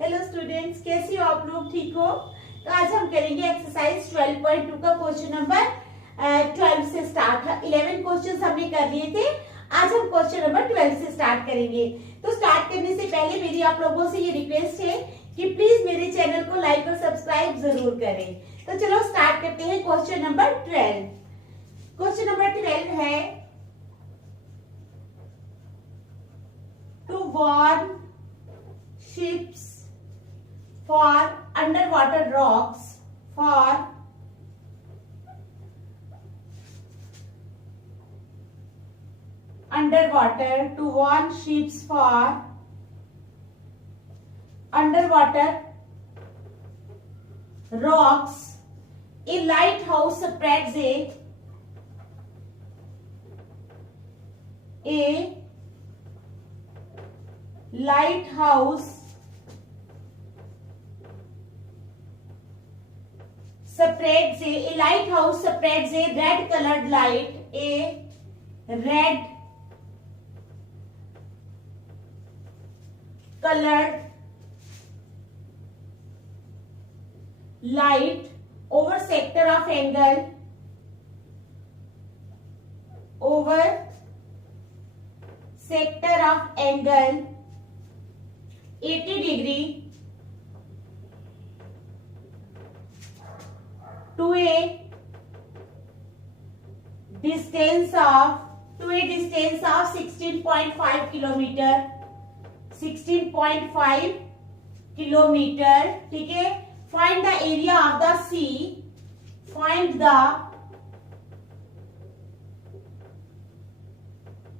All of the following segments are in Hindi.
हेलो स्टूडेंट्स, कैसी हो आप लोग? ठीक हो? तो आज हम करेंगे एक्सरसाइज 12.2 का क्वेश्चन नंबर 12 से स्टार्ट। 11 क्वेश्चंस हमने कर लिए थे, आज हम क्वेश्चन नंबर 12 से स्टार्ट करेंगे। तो स्टार्ट करने से पहले मेरी आप लोगों से ये रिक्वेस्ट है कि प्लीज मेरे चैनल को लाइक और सब्सक्राइब जरूर करें। तो चलो स्टार्ट करते हैं क्वेश्चन नंबर 12। क्वेश्चन नंबर 12 है to warn ships for underwater rocks for underwater to warn ships for underwater rocks. A lighthouse spreads a lighthouse spreads a red colored light, a red colored light over sector of angle 80 degree to a distance of 16.5 kilometer 16.5 kilometre. ठीक है, find the area of the sea, find the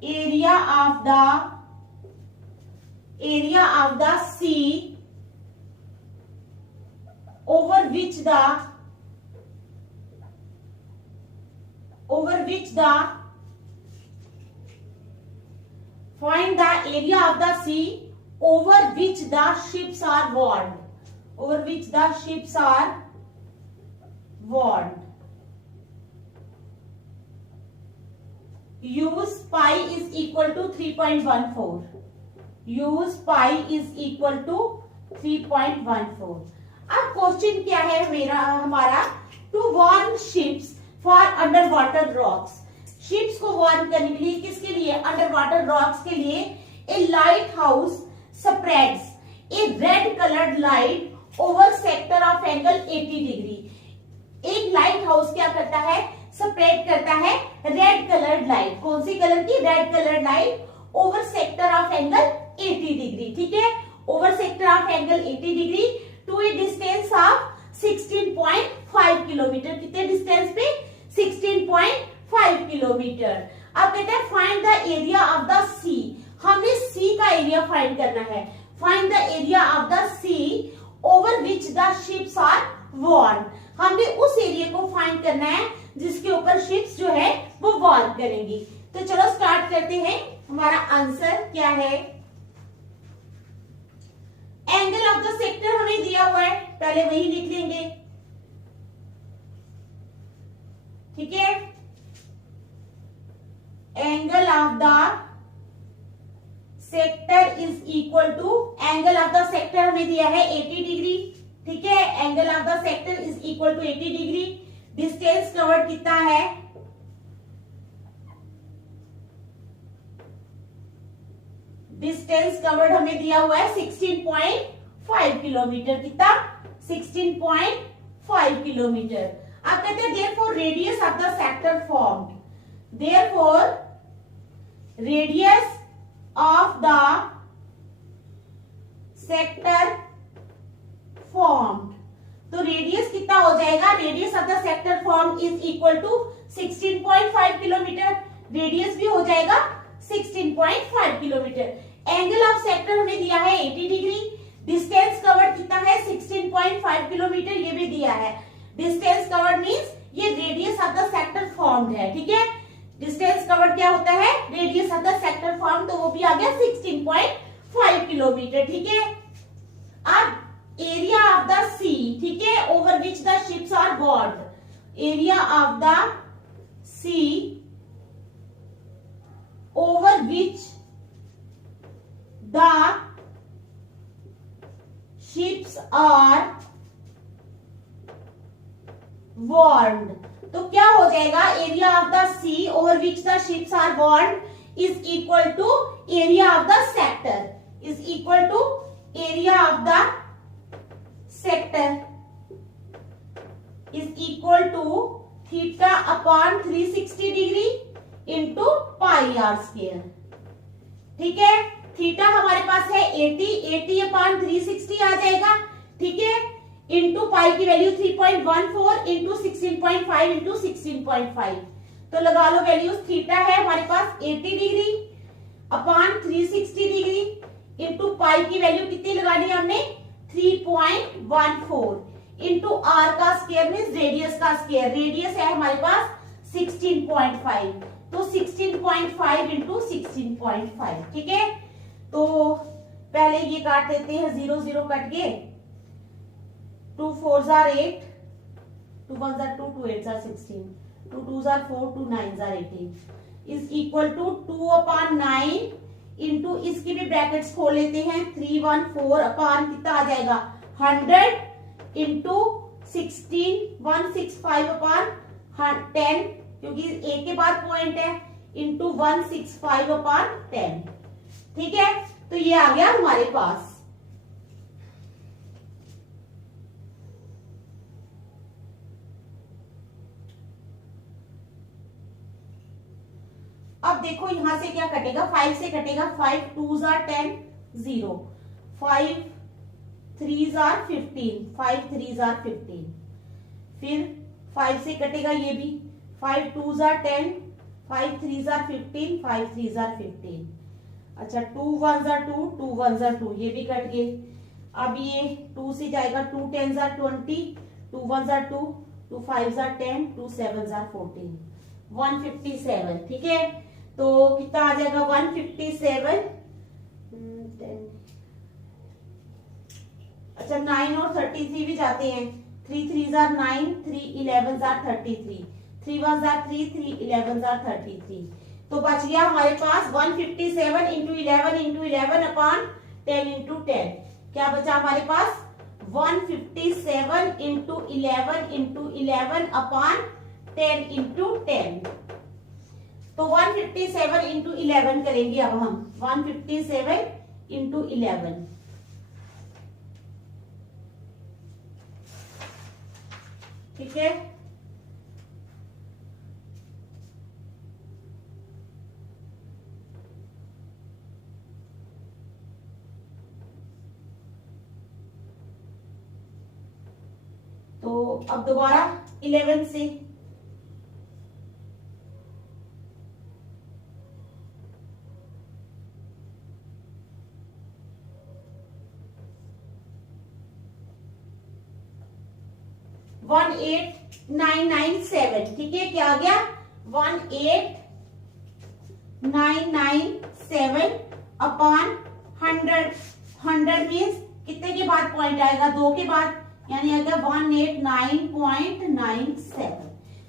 area of the sea over which the find the area of the sea over which the ships are warned, use pi is equal to 3.14, use pi is equal to 3.14। अब क्वेश्चन क्या है हमारा, to warn ships for under water rocks. Ships को वार्न करने के लिए, किसके लिए? अंडर वाटर रॉक्स के लिए। A light house spreads a red coloured light over sector of angle 80 degree. एक लाइट हाउस क्या करता है? स्प्रेड करता है रेड कलर्ड लाइट। कौन सी कलर की? Red coloured light over sector of angle 80 degree. ठीक है, over sector of angle 80 degree to a distance of 16.5 kilometre. कितने डिस्टेंस पे? 16.5 किलोमीटर। अब कहते हैं find the area of the sea. हमें सी का एरिया फाइंड करना है। Find the area of the sea over which the ships are warned. हमें उस एरिया को फाइंड करना है जिसके ऊपर शिप्स जो है वो वार्न करेंगी। तो चलो स्टार्ट करते हैं। हमारा आंसर क्या है? एंगल ऑफ द सेक्टर हमें दिया हुआ है, पहले वही लिख लेंगे। ठीक है, angle of the sector is equal to, angle of the sector हमें दिया है 80 डिग्री। ठीक है, angle of the sector is equal to 80 degree. Distance covered कितना है? डिस्टेंस कवर्ड हमें दिया हुआ है 16.5 किलोमीटर। कितना? 16.5 किलोमीटर। अब कहते हैं therefore radius of the sector formed, therefore radius of the sector formed. तो रेडियस कितना हो जाएगा? Radius of the sector formed is equal to 16.5 kilometre. Radius भी हो जाएगा 16.5 किलोमीटर। एंगल ऑफ सेक्टर हमें दिया है 80 डिग्री। डिस्टेंस कवर्ड कितना है? 16.5 किलोमीटर, ये भी दिया है। डिस्टेंस कवर्ड मींस ये radius of the sector formed है। ठीक है, डिस्टेंस कवर्ड क्या होता है? Radius of the sector form, तो वो भी आ गया 16.5 किलोमीटर। ठीक है, अब एरिया ऑफ द सी, ठीक है, over which the ships are warned. Area of the sea which the ships are warned, तो क्या हो जाएगा, area of the sea over which the ships are warned is equal to area of the sector, is equal to area of the sector is equal to theta upon 360 degree into pi R square. ठीक है, थीटा हमारे पास है 80 अपॉन 360 आ जाएगा। ठीक है, इंटू पाई की वैल्यू 3.14 इंटू 16.5 इंटू 16.5, तो लगा लो वैल्यूज। थीटा है हमारे पास 80 डिग्री अपॉन 360 डिग्री इंटू पाई की वैल्यू कितनी लगानी है हमने 3.14 इंटू आर का स्क्वायर मीन्स रेडियस का स्क्वायर, रेडियस है हमारे पास 16.5, तो 16.5 इंटू 16.5। ठीक है, तो पहले ये काट देते हैं, 0 0 कट गए, 2 4 are 8, 2 1 are 2, 2 8 are 16, 2 2 are 4, 2 9 are 18 is equal to 2 upon 9 into इसकी भी ब्रैकेट्स खोल लेते हैं, 314 अपॉन कितना आ जाएगा 100 इंटू 16 165 अपॉन 10 क्योंकि एक के बाद पॉइंट है, इंटू 165 अपॉन 10। ठीक है, तो ये आ गया हमारे पास। अब देखो यहां से क्या कटेगा, 5 से कटेगा, 5 2s are 10 0, 5 3s are 15, 5 3s are 15, फिर 5 से कटेगा ये भी, 5 2s are 10, 5 3s are 15, 5 3s are 15। अच्छा 2 1s are 2, 2 1s are 2, ये भी कट गए। अब ये 2 से जाएगा, 2 10s are 20, 2 1s are 2, 2 5s are 10, 2 7s are 14, 157। ठीक है, तो कितना आ जाएगा 157। अच्छा 9 और 33 भी जाते हैं, 3 3s are 9, 3 11s are 33, 3 1s are 3, 3 11s are 33, तो बच गया हमारे पास 157 इंटू 11 अपॉन 10 इंटू 10, क्या बचा हमारे पास 157 इंटू 11 अपॉन 10 इंटू 10। तो 157 इंटू 11 करेंगे अब हम, 157 इंटू 11, ठीक है। तो अब दोबारा 11 से, वन 18,997, ठीक है, क्या आ गया 18,997 अपॉन 100, 100 मीन्स कितने के बाद पॉइंट आएगा, 2 के बाद, यानी आ गया 189.97।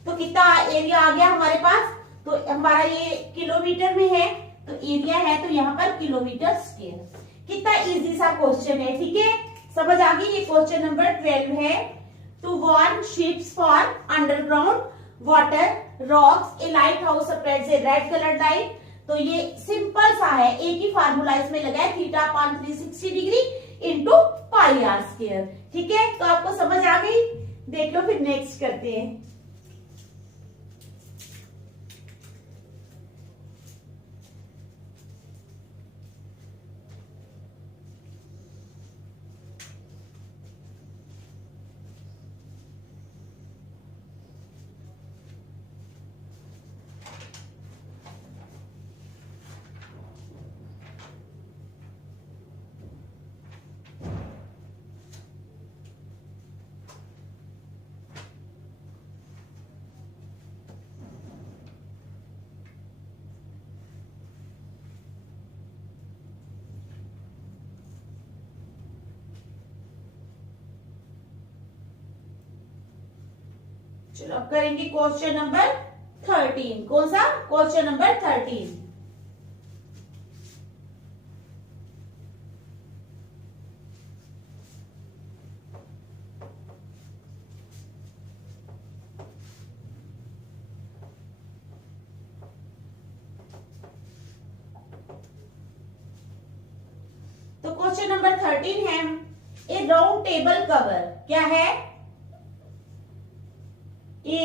तो कितना एरिया आ गया हमारे पास, तो हमारा ये किलोमीटर में है, तो एरिया है तो यहाँ पर किलोमीटर स्क्वायर। कितना इजी सा क्वेश्चन है, ठीक है, समझ आ गई। ये क्वेश्चन नंबर 12 है। To warn ships for underground water rocks a light house spreads a red coloured light. तो ये सिंपल सा है, एक ही फार्मूला इसमें लगा है, theta upon 360 degree into pi R square. ठीक है, तो आपको समझ आ गई। देख लो, फिर नेक्स्ट करते हैं। चलो अब करेंगे क्वेश्चन नंबर 13। कौन सा क्वेश्चन नंबर 13? तो क्वेश्चन नंबर 13 है, ए राउंड टेबल कवर क्या है? A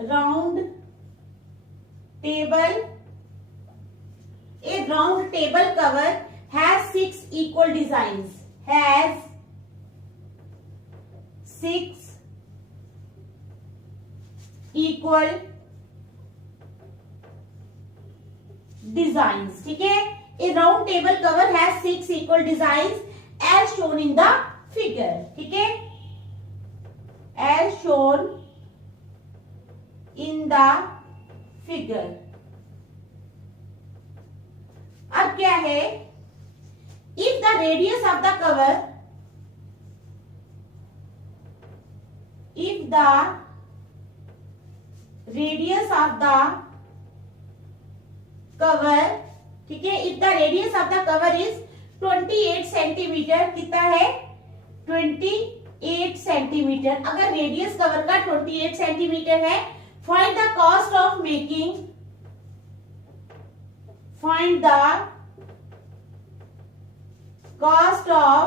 round table, a round table cover has 6 equal designs, has 6 equal designs. ठीक है, a round table cover has 6 equal designs as shown in the figure. ठीक है, as shown in the figure. अब क्या है, if the radius of the cover, if the radius of the cover, ठीक है, if the radius of the cover is 28 centimetre, कितना है? 28 सेंटीमीटर। अगर रेडियस कवर का 28 सेंटीमीटर है, find the cost of making, find the cost of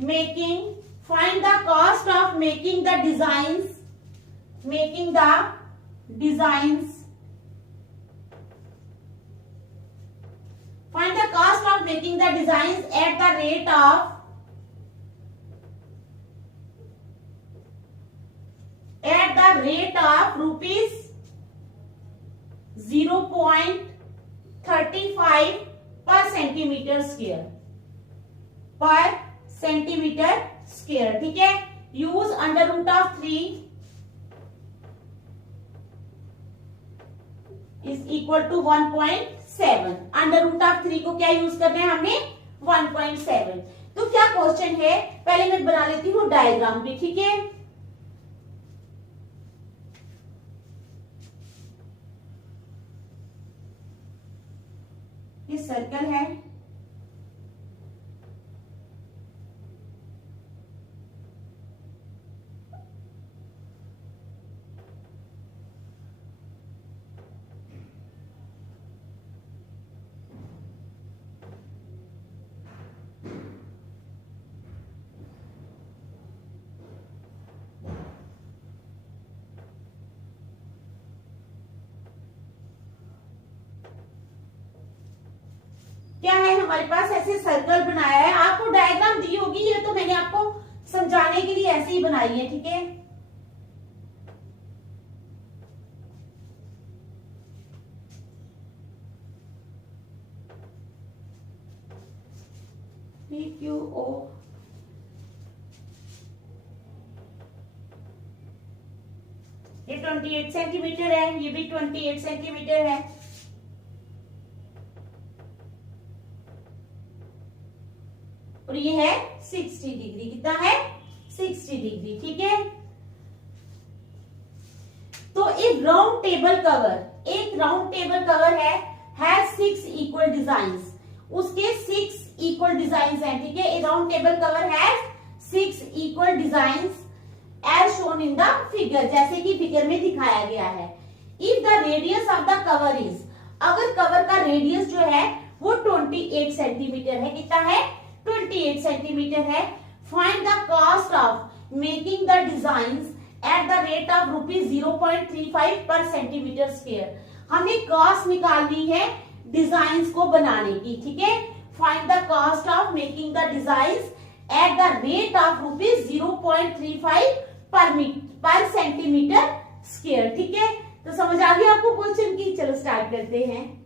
making, find the cost of making the designs, making the designs, find the cost of making the designs at the rate of, at the rate of rupees 0.35 per centimetre square, per centimetre square. ठीक है, use under root of 3 is equal to 1.7। Under root of 3 को क्या यूज करना है हमने? 1.7। तो क्या क्वेश्चन है, पहले मैं बना लेती हूँ डायग्राम भी। ठीक है, ये सर्कल है, क्या है हमारे पास, ऐसे सर्कल बनाया है। आपको डायग्राम दी होगी, ये तो मैंने आपको समझाने के लिए ऐसे ही बनाई है। ठीक है, PQO ये 28 सेंटीमीटर है, ये भी 28 सेंटीमीटर है। और ये है 60 डिग्री, कितना है? 60 डिग्री। ठीक है, तो एक राउंड टेबल कवर, एक राउंड टेबल कवर है 6 इक्वल डिजाइन्स, उसके 6 इक्वल डिजाइन्स हैं। ठीक है, ए राउंड टेबल कवर है 6 equal designs as shown in the figure, जैसे कि फिगर में दिखाया गया है। If the radius of the cover is, अगर कवर का रेडियस जो है वो 28 सेंटीमीटर है, कितना है? 28 सेंटीमीटर है। Find the cost of making the designs at the rate of rupees 0.35 पर सेंटीमीटर स्क्वायर। हमें कॉस्ट निकालनी है डिजाइन्स को बनाने की। ठीक है, find the cost of making the designs at the rate of rupees 0.35 पर सेंटीमीटर स्क्वायर। ठीक है, तो समझ आ गया आपको क्वेश्चन की। चलो स्टार्ट करते हैं।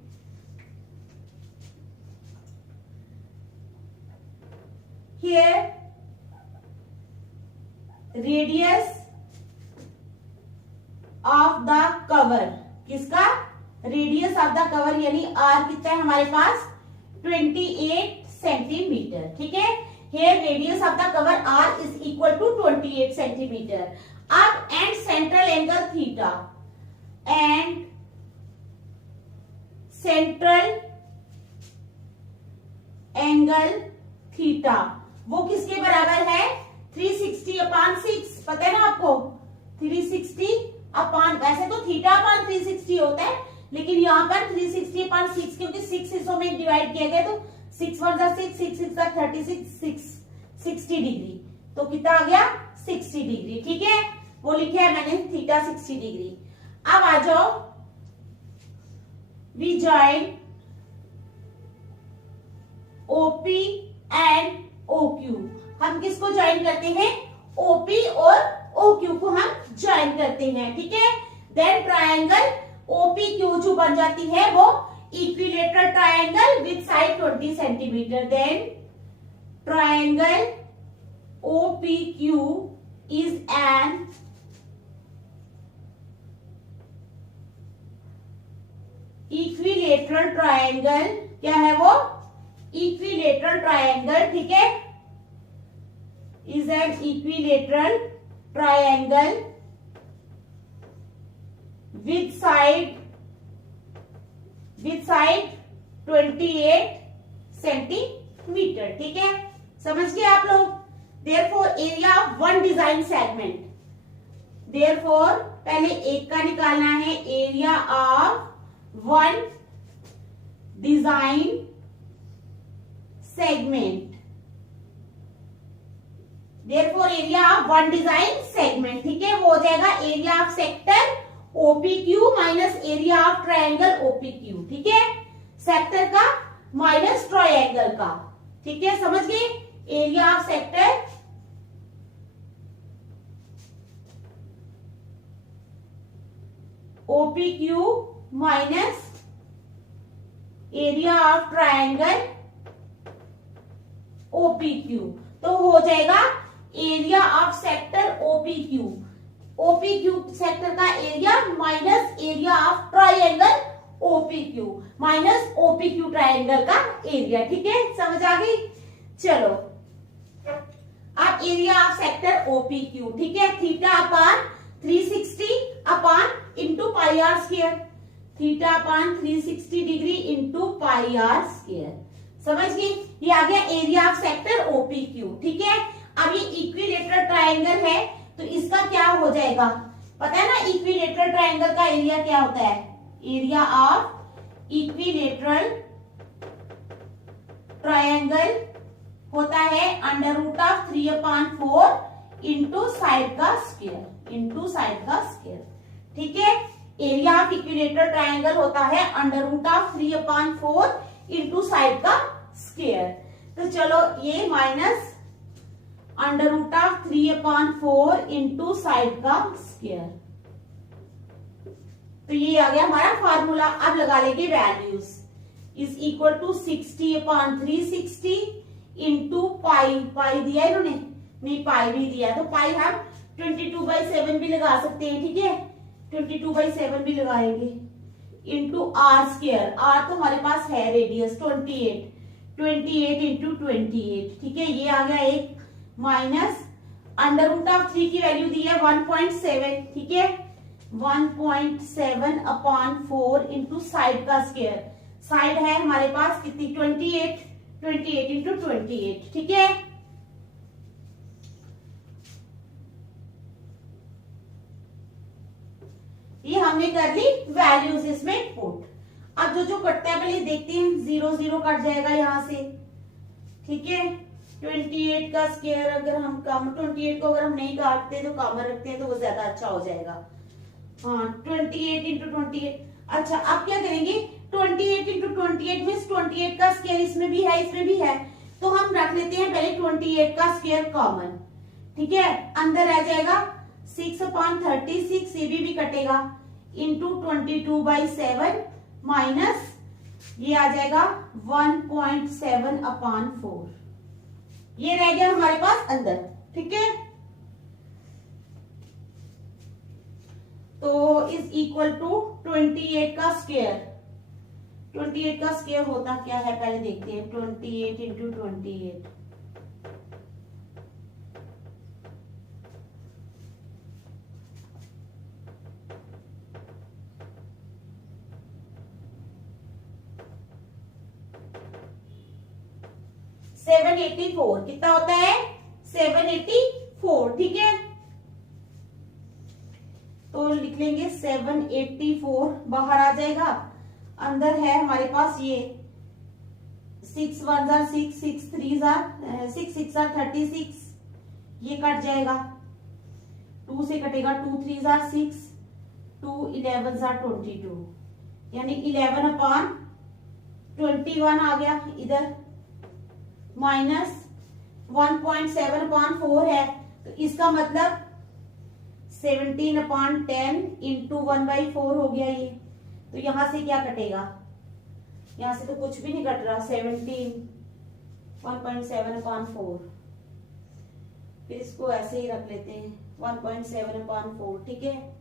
Here radius of the cover, किसका? रेडियस ऑफ द कवर यानी आर कितना है हमारे पास? 28 सेंटीमीटर। ठीक है, here radius of the cover r is equal to 28 centimetre. अब and central angle theta, and central angle theta वो किसके बराबर है? 360/6। पता है ना आपको, 360 अपॉन, वैसे तो थीटा अपॉन 360 होता लेकिन यहाँ पर 360/6 क्योंकि 6 हिस्सों में डिवाइड किया गया, तो 6 1 6 6 6 36 60 डिग्री। तो कितना आ गया 60 डिग्री। ठीक है, वो लिखे है मैंने थीटा 60 डिग्री। अब आ जाओ, we join OP and OQ. हम किसको ज्वाइन करते हैं? ओपी और ओक्यू को हम ज्वाइन करते हैं। ठीक है, देन ट्रायंगल ओपी क्यू जो बन जाती है वो equilateral triangle with side 20 centimetre. Then triangle OPQ is an equilateral triangle. क्या है वो? Equilateral triangle. ठीक है, is an equilateral triangle with side 28 centimetre. ठीक है, समझ गए आप लोग? Therefore area of one design segment, therefore पहले एक का निकालना है, area of one design segment. therefore area of one design segment, ठीक है, वो हो जाएगा area of sector OPQ minus area of triangle OPQ। ठीक है, सेक्टर का माइनस ट्रायंगल का। ठीक है, समझ गए? Area of sector OPQ minus area of triangle OPQ, तो हो जाएगा area of sector OPQ। OPQ sector का area minus area of triangle OPQ minus OPQ triangle का एरिया। ठीक है, समझ आ गई? चलो, अब एरिया ऑफ सेक्टर OPQ, ठीक है, theta upon 360 upon into pi R square, theta upon 360 degree into pi R square. समझ गई? ये आ गया एरिया ऑफ सेक्टर OPQ। ठीक है, अब ये इक्विलेटरल ट्रायंगल है तो इसका क्या हो जाएगा? पता है ना इक्विलेटरल ट्रायंगल का एरिया क्या होता है? एरिया ऑफ इक्विलेटरल ट्रायंगल होता है under root of 3/4 into side का स्क्वायर, इंटू साइड का स्क्वायर। ठीक है, एरिया ऑफ इक्विलेटरल ट्रायंगल होता है under root of 3/4 into side का स्क्वायर। तो चलो ये minus under root of 3/4 into side का स्क्वायर। तो ये आ गया हमारा फार्मूला। अब लगा लेंगे values. Is equal to 60/360 into pi, pi दिया इन्होंने, नहीं पाई भी दिया, तो पाई हम 22/7 भी लगा सकते हैं। ठीक है, 22/7 भी लगाएंगे इंटू आर स्क्वायर। आर तो हमारे पास है रेडियस 28 इंटू 28। ठीक है, ये आ गया एक माइनस अंडर रूट ऑफ 3 की वैल्यू दी है 1.7। ठीक है, 1.7/4 इंटू साइड का स्क्वायर। साइड है हमारे पास कितनी? 28 इंटू 28। ठीक है, ये हमने कर ली वैल्यूज इसमें पुट। अब जो जो कटता है पहले देखते हैं। 0 0 कट जाएगा यहां से। ठीक है, 28 का स्क्वायर अगर हम 28 को अगर हम नहीं काटते तो कॉमन रखते हैं तो वो ज्यादा अच्छा हो जाएगा। हाँ, 28 इंटू 28। अच्छा, अब क्या करेंगे? 28 इंटू 28 मीन्स 28 का स्क्वायर इसमें भी है, इसमें भी है, तो हम रख लेते हैं पहले 28 का स्क्वायर कॉमन। ठीक है, अंदर रह जाएगा 6/36, ये भी कटेगा, इंटू 22/7 माइनस ये आ जाएगा 1.7/4। ये रह गया हमारे पास अंदर। ठीक है, तो इज इक्वल टू 28 का स्क्वायर। 28 का स्क्वायर होता क्या है पहले देखते हैं। 28 इंटू 28, $784 कितना होता है? 784। ठीक है, तो इसको लिख लेंगे 784 बाहर आ जाएगा। अंदर है हमारे पास ये 6 1 जार 6 6 3 जार 6 6 जार 36, ये कट जाएगा। 2 से कटेगा 2 3 जार 6, 2 11 जार 22, यानी 11/21 आ गया इधर। माइनस 1.7/4 है, तो इसका मतलब 17/10 इंटू 1/4 हो गया ये। तो यहां से क्या कटेगा, यहां से तो कुछ भी नहीं कट रहा। 1.7/4, फिर इसको ऐसे ही रख लेते हैं 1.7/4, ठीक है।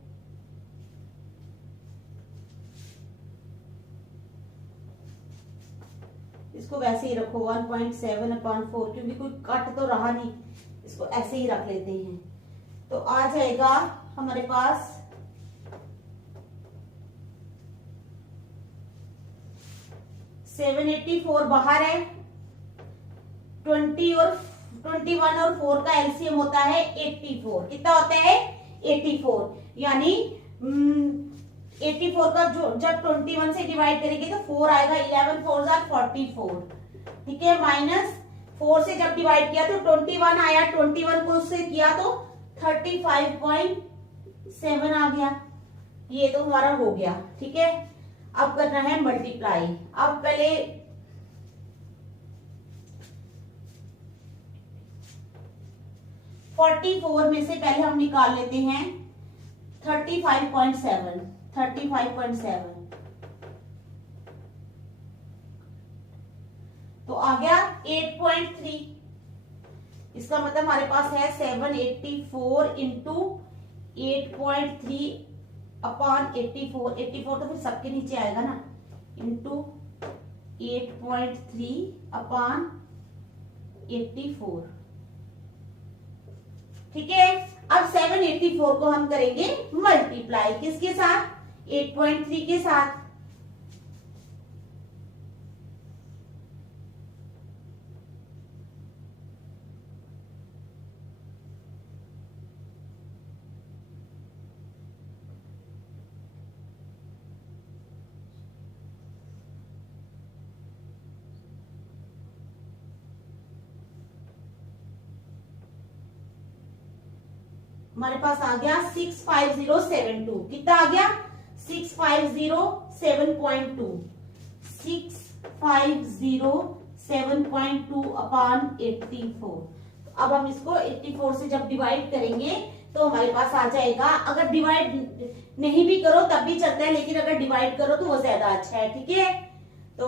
इसको वैसे ही रखो 1.7/4, क्योंकि कोई कट तो रहा नहीं, इसको ऐसे ही रख लेते हैं। तो आ जाएगा हमारे पास 784 बाहर है। 21 और 4 का एलसीएम होता है 84। कितना होता है 84, यानी 84 का जो जब 21 से डिवाइड करेंगे तो 4 आएगा। 11 4 जार 44, ठीक है। माइनस 4 से जब डिवाइड किया तो 21 आया, 21 को उससे किया तो 35.7 आ गया। ये तो हमारा हो गया, ठीक है। अब करना है मल्टीप्लाई। अब पहले 44 में से पहले हम निकाल लेते हैं 35.7। तो आ गया 8.3। इसका मतलब हमारे पास है 784 इंटू 8.3/84। 84 तो फिर सबके नीचे आएगा ना, इंटू 8.3/84, ठीक है। अब 784 को हम करेंगे मल्टीप्लाई किसके साथ, 8.3 के साथ। हमारे पास आ गया 65072। कितना आ गया 650.7.2। 650.7.2/84। अब हम इसको 84 से जब डिवाइड करेंगे तो हमारे पास आ जाएगा, अगर डिवाइड नहीं भी करो तब भी चलता है, लेकिन अगर डिवाइड करो तो वो ज्यादा अच्छा है, ठीक है। तो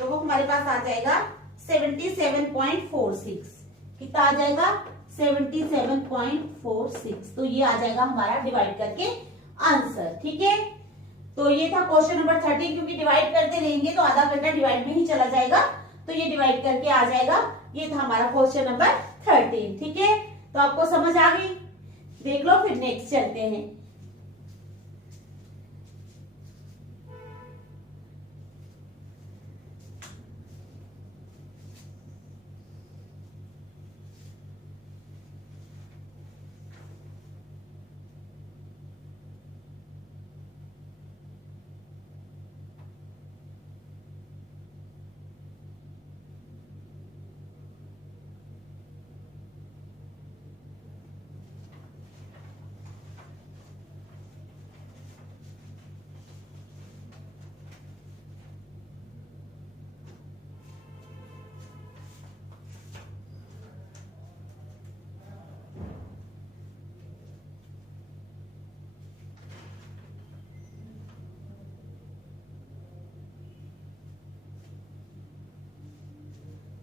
वो हमारे पास आ जाएगा 77.46। कितना आ जाएगा 77.46। तो ये आ जाएगा हमारा डिवाइड करके आंसर, ठीक है। तो ये था क्वेश्चन नंबर 13। क्योंकि डिवाइड करते रहेंगे तो आधा घंटा डिवाइड में ही चला जाएगा, तो ये डिवाइड करके आ जाएगा। ये था हमारा क्वेश्चन नंबर 13, ठीक है। तो आपको समझ आ गई, देख लो। फिर नेक्स्ट चलते हैं।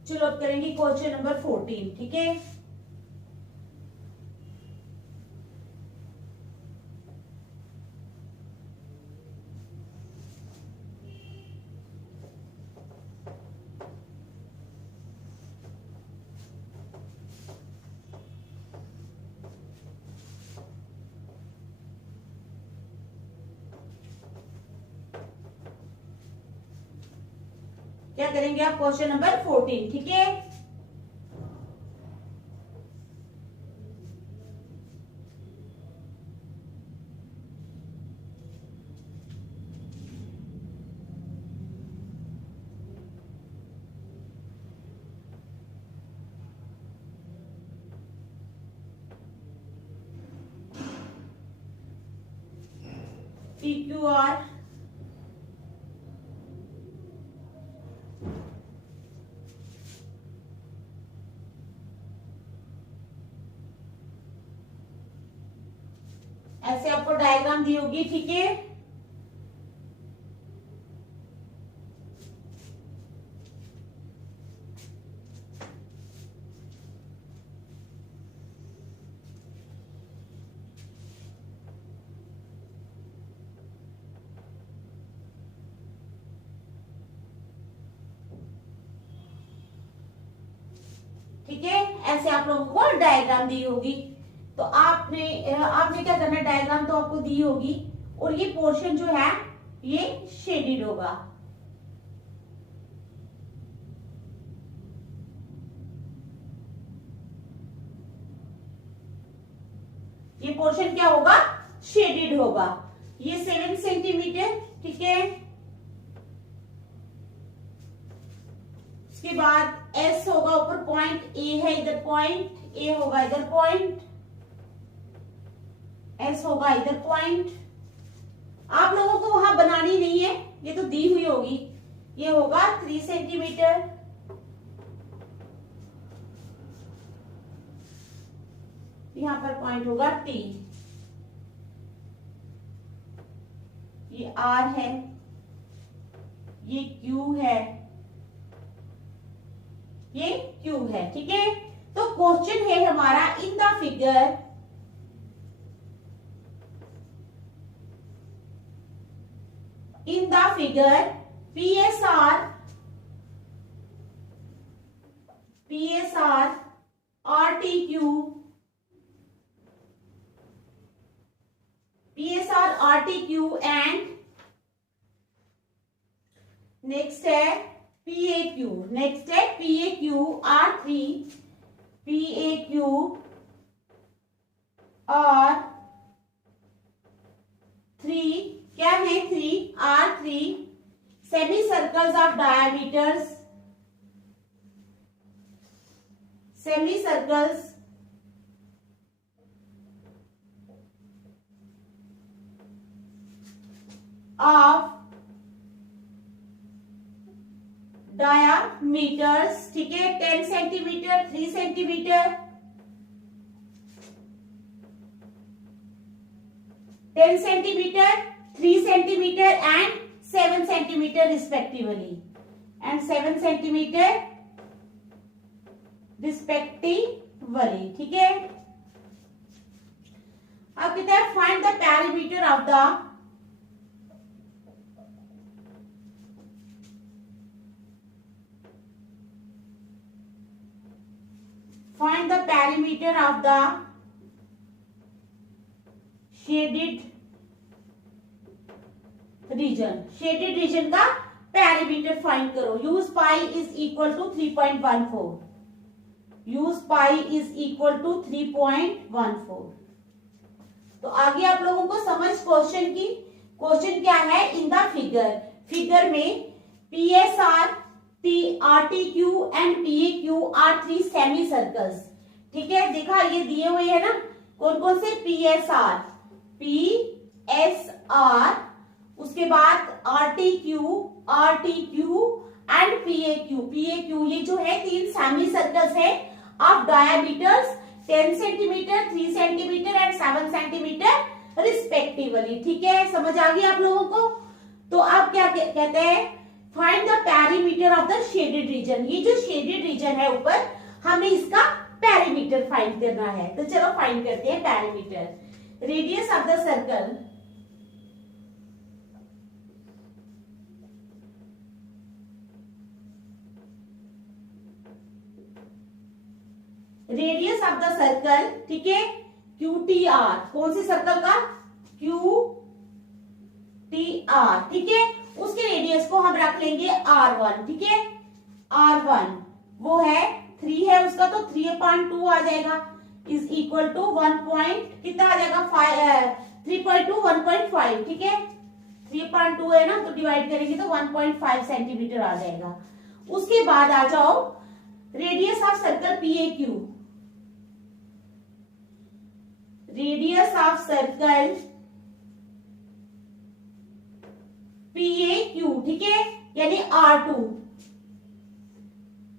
चलो अब करेंगे क्वेश्चन नंबर 14, ठीक है। क्या करेंगे आप, क्वेश्चन नंबर 14, ठीक है। PQR ऐसे आपको डायग्राम दी होगी, ठीक है। ठीक है, ऐसे आप लोगों को डायग्राम दी होगी। तो आपने क्या करना है, डायग्राम तो आपको दी होगी और ये पोर्शन जो है ये शेडेड होगा। ये पोर्शन क्या होगा, शेडेड होगा। ये 7 सेंटीमीटर, ठीक है। उसके बाद एस होगा ऊपर, पॉइंट ए है इधर, पॉइंट ए होगा इधर, पॉइंट एस होगा इधर, पॉइंट। आप लोगों को वहां बनानी नहीं है, ये तो दी हुई होगी। ये होगा 3 सेंटीमीटर, यहां पर पॉइंट होगा टी। ये आर है, ये क्यू है, ये क्यू है, ठीक है। तो क्वेश्चन है हमारा, इन the figure PSR RTQ and next है PAQ, नेक्स्ट है PAQ R3, PAQ R3 क्या है, 3 R3 semi circles of diameters, semi circles of diameters, ठीक है। 10 centimetre, 3 centimetre, 10 centimetre, 3 centimetre and 7 centimetre respectively, and 7 centimetre respectively, ठीक है। अब कहते हैं find the parameter of the find the perimeter of the shaded region, shaded region का perimeter find करो। use pi is equal to 3.14, use pi is equal to 3.14। तो आगे आप लोगों को समझ क्वेश्चन की, क्वेश्चन क्या है, इन द फिगर, फिगर में PSR RTQ and PAQ are 3 semicircles, ठीक है। देखा ये दिए हुए है ना, कौन कौन से, PSR उसके बाद RTQ एंड PAQ ये जो है 3 सेमी सर्कल्स है of diameters 10 centimetre, 3 centimetre and 7 centimetre respectively, ठीक है। समझ आ गई आप लोगों को। तो आप क्या कहते हैं, find the perimeter of the shaded reason. ये जो शेडेड रीजन है ऊपर, हमें इसका पैरीमीटर फाइंड करना है। तो चलो फाइंड करते हैं perimeter. Radius of the circle, radius of the circle, ठीक है, QTR, कौन सी सर्कल का, QTR, ठीक है। उसके रेडियस को हम रख लेंगे R1, ठीक है। R1 वो है 3 है उसका, तो 3/2 आ जाएगा, इज इक्वल टू 1 पॉइंट कितना आ जाएगा 3.2 1.5, ठीक है 3/2 है ना, तो डिवाइड करेंगे तो 1.5 सेंटीमीटर आ जाएगा। उसके बाद आ जाओ radius of circle PAQ, radius of circle PAQ, ठीक है, यानी R2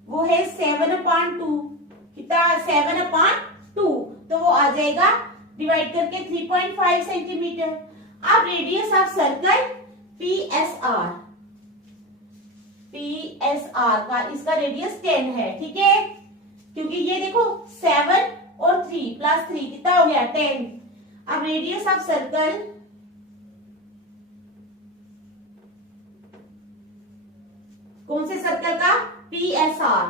वो है 7/2, कितना 7/2, तो वो आ जाएगा डिवाइड करके 3.5 सेंटीमीटर। अब रेडियस ऑफ सर्कल PSR का इसका रेडियस 10 है, ठीक है, क्योंकि ये देखो 7 और 3 + 3 कितना हो गया 10। अब रेडियस ऑफ सर्कल कौन से सर्कल का PSR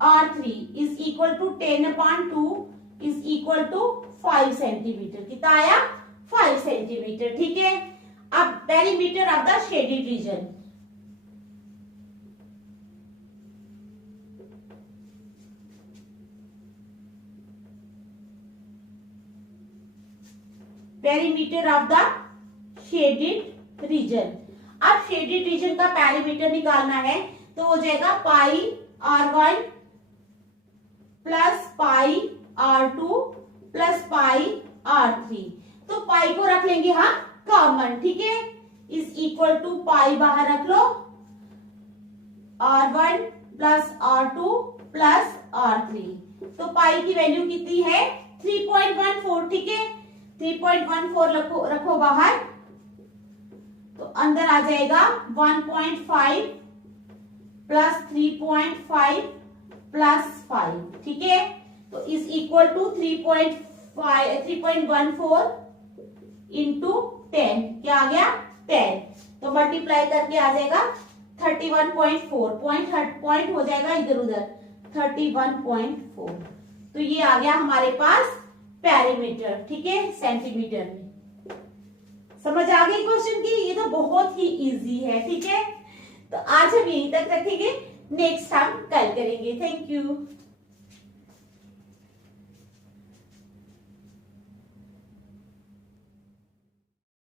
R3 is equal to 10/2 is equal to 5 centimetre, कितना आया 5 सेंटीमीटर, ठीक है। अब perimeter of the shaded region, perimeter of the shaded region. अब शेडेड रीजन का पेरीमीटर निकालना है तो हो जाएगा पाई R1 plus pi R2 plus pi R3, तो पाई को रख लेंगे हम कॉमन, ठीक है, इज इक्वल टू पाई बाहर रख लो, R1 plus R2 plus R3, तो पाई की वैल्यू कितनी है 3.14, ठीक है 3.14 रखो बाहर, तो अंदर आ जाएगा 1.5 प्लस 3.5 प्लस 5, ठीक है, तो इज इक्वल टू 3.14 इंटू 10, क्या आ गया 10, तो मल्टीप्लाई करके आ जाएगा 31.4, पॉइंट हो जाएगा इधर उधर 31.4, तो ये आ गया हमारे पास पेरीमीटर, ठीक है सेंटीमीटर में। समझ आ गई क्वेश्चन की, ये तो बहुत ही इजी है, ठीक है, तो आज हम यहीं तक रखेंगे, नेक्स्ट हम कल करेंगे। Thank you.